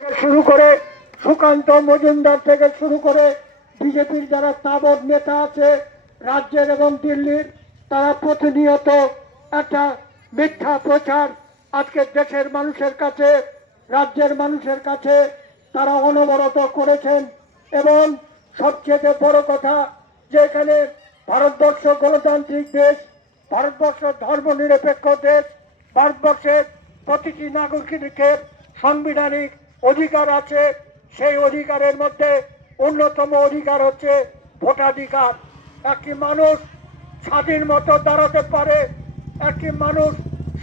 শুরু করে সুকান্ত মজুমদার থেকে শুরু করে বিজেপির যারা তাবৎ নেতা আছে রাজ্যের এবং দিল্লির, তারা প্রতিনিয়ত একটা মিথ্যা প্রচার আজকে দেশের মানুষের কাছে, রাজ্যের মানুষের কাছে তারা অনবরত করেছেন। এবং সবচেয়ে বড় কথা যে এখানে ভারতবর্ষ গণতান্ত্রিক দেশ, ভারতবর্ষ ধর্মনিরপেক্ষ দেশ, ভারতবর্ষের প্রতিটি নাগরিকের সাংবিধানিক অধিকার আছে। সেই অধিকারের মধ্যে অন্যতম অধিকার হচ্ছে ভোটাধিকার। একটি মানুষ স্বাধীন মতো দাঁড়াতে পারে, একটি মানুষ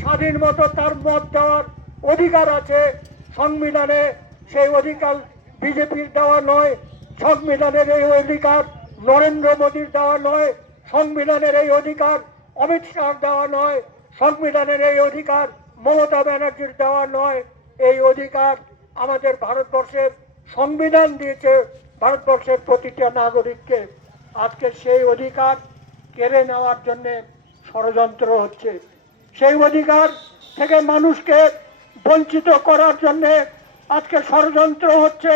স্বাধীন মতো তার মত দেওয়ার অধিকার আছে সংবিধানে। সেই অধিকার বিজেপির দেওয়া নয়, সংবিধানের এই অধিকার নরেন্দ্র মোদীর দেওয়া নয়, সংবিধানের এই অধিকার অমিত শাহ দেওয়া নয়, সংবিধানের এই অধিকার মমতা ব্যানার্জির দেওয়া নয়। এই অধিকার আমাদের ভারতবর্ষের সংবিধান দিয়েছে ভারতবর্ষের প্রতিটা নাগরিককে। আজকে সেই অধিকার কেড়ে নেওয়ার জন্য ষড়যন্ত্র হচ্ছে, সেই অধিকার থেকে মানুষকে বঞ্চিত করার জন্য আজকে ষড়যন্ত্র হচ্ছে।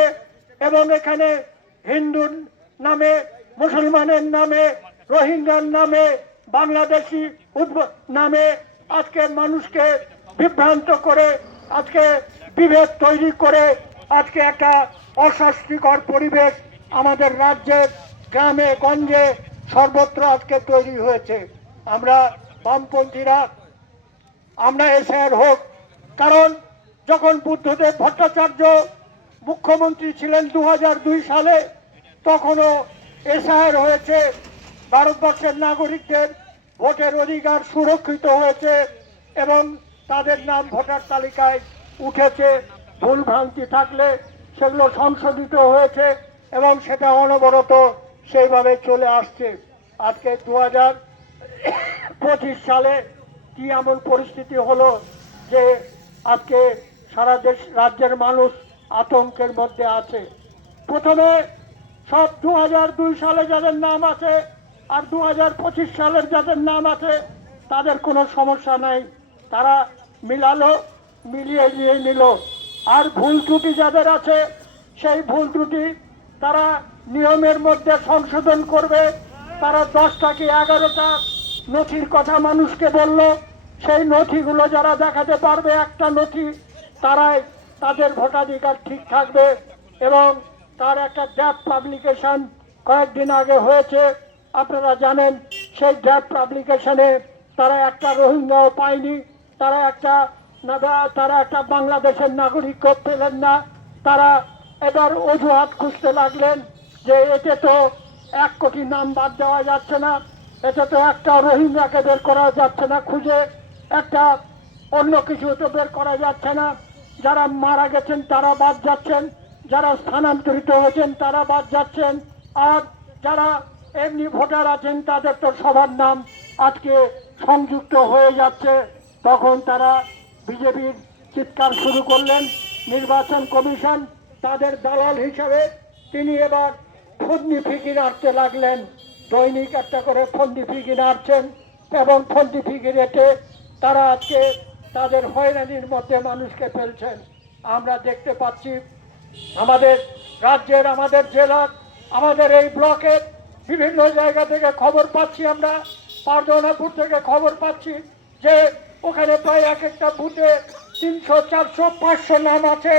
এবং এখানে হিন্দুর নামে, মুসলমানের নামে, রোহিঙ্গার নামে, বাংলাদেশি নামে আজকে মানুষকে বিভ্রান্ত করে, আজকে বিভেদ তৈরি করে আজকে একটা অস্বস্তিকর পরিবেশ আমাদের রাজ্যের গ্রামে গঞ্জে সর্বত্র আজকে তৈরি হয়েছে। আমরা বামপন্থীরা আমরা এসআইআর হোক, কারণ যখন বুদ্ধদেব ভট্টাচার্য মুখ্যমন্ত্রী ছিলেন 2002 সালে, তখনও এসআইআর হয়েছে, ভারতবর্ষের নাগরিকদের ভোটের অধিকার সুরক্ষিত হয়েছে এবং তাদের নাম ভোটার তালিকায় উঠেছে। ভুল ভ্রান্তি থাকলে সেগুলো সংশোধিত হয়েছে এবং সেটা অনবরত সেইভাবে চলে আসছে। আজকে 2025 সালে কি এমন পরিস্থিতি হলো যে আজকে সারা দেশ রাজ্যের মানুষ আতঙ্কের মধ্যে আছে। প্রথমে সব 2002 সালে যাদের নাম আছে আর 2025 সালের যাদের নাম আছে তাদের কোনো সমস্যা নাই, তারা মিলালো, মিলিয়ে নিয়ে নিল। আর ভুল ত্রুটি যাদের আছে সেই ভুল ত্রুটি তারা নিয়মের মধ্যে সংশোধন করবে। তারা 10টা কি 11টা নথির কথা মানুষকে বলল, সেই নথিগুলো যারা দেখাতে পারবে একটা নথি, তারাই তাদের ভোটাধিকার ঠিক থাকবে। এবং তার একটা ড্রাফট পাবলিকেশন কয়েকদিন আগে হয়েছে, আপনারা জানেন। সেই ড্রাফট পাবলিকেশনে তারা একটা রোহিঙ্গাও পায়নি, তারা একটা বাংলাদেশের নাগরিক পেলেন না। তারা এবার অজুহাত খুঁজতে লাগলেন যে এতে তো 1 কোটি নাম বাদ দেওয়া যাচ্ছে না, এতে তো একটা রোহিঙ্গাকে বের করা যাচ্ছে না খুঁজে, একটা অন্য কিছু তো বের করা যাচ্ছে না। যারা মারা গেছেন তারা বাদ যাচ্ছেন, যারা স্থানান্তরিত হয়েছেন তারা বাদ যাচ্ছেন, আর যারা এমনি ভোটার আছেন তাদের তো সবার নাম আজকে সংযুক্ত হয়ে যাচ্ছে। তখন তারা বিজেপির চিৎকার শুরু করলেন। নির্বাচন কমিশন তাদের দালাল হিসাবে তিনি এবার ফন্দি ফিকির আঁটতে লাগলেন, দৈনিক একটা করে ফন্দি ফিকির আঁটছেন এবং ফন্দি ফিকির এঁটে তারা আজকে তাদের হয়রানির মধ্যে মানুষকে ফেলছেন। আমরা দেখতে পাচ্ছি আমাদের রাজ্যের, আমাদের জেলার, আমাদের এই ব্লকের বিভিন্ন জায়গা থেকে খবর পাচ্ছি, আমরা পারদৌনাপুর থেকে খবর পাচ্ছি যে ওখানে প্রায় এক একটা বুথে 300, 400, 500 নাম আছে।